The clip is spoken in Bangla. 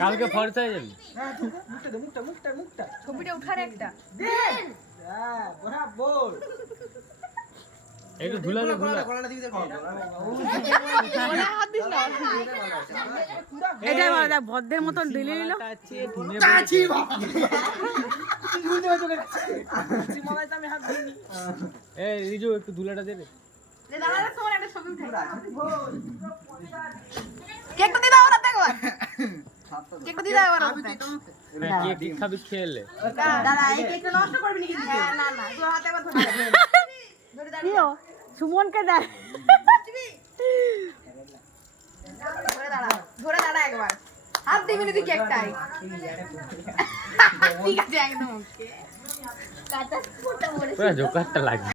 কালকে ফর্সা হয়ে যাবি। ছবিটা উঠার একটা একটু ধুলা দে, ধুলা। এটা ভদ্রের মতন ঢিলে নিল। এই রিজু একটু ধুলাটা দে রে। কেকটা দিয়ে দাও ওরা দেখো। কেকটা দিয়ে দাও ওরা। কেক খাবি খেলে। দাদা এই কেকটা নষ্ট করবি না কিন্তু। না না তুই হাতে আবার ধরে দিও সুমনকে দে। ধরে দাঁড়া একবার। হাত দিবি না তুই কেকটাই। ঠিক আছে একদম ওকে। কাটা ফোটা পড়ে। পুরো জোকারটা লাগে।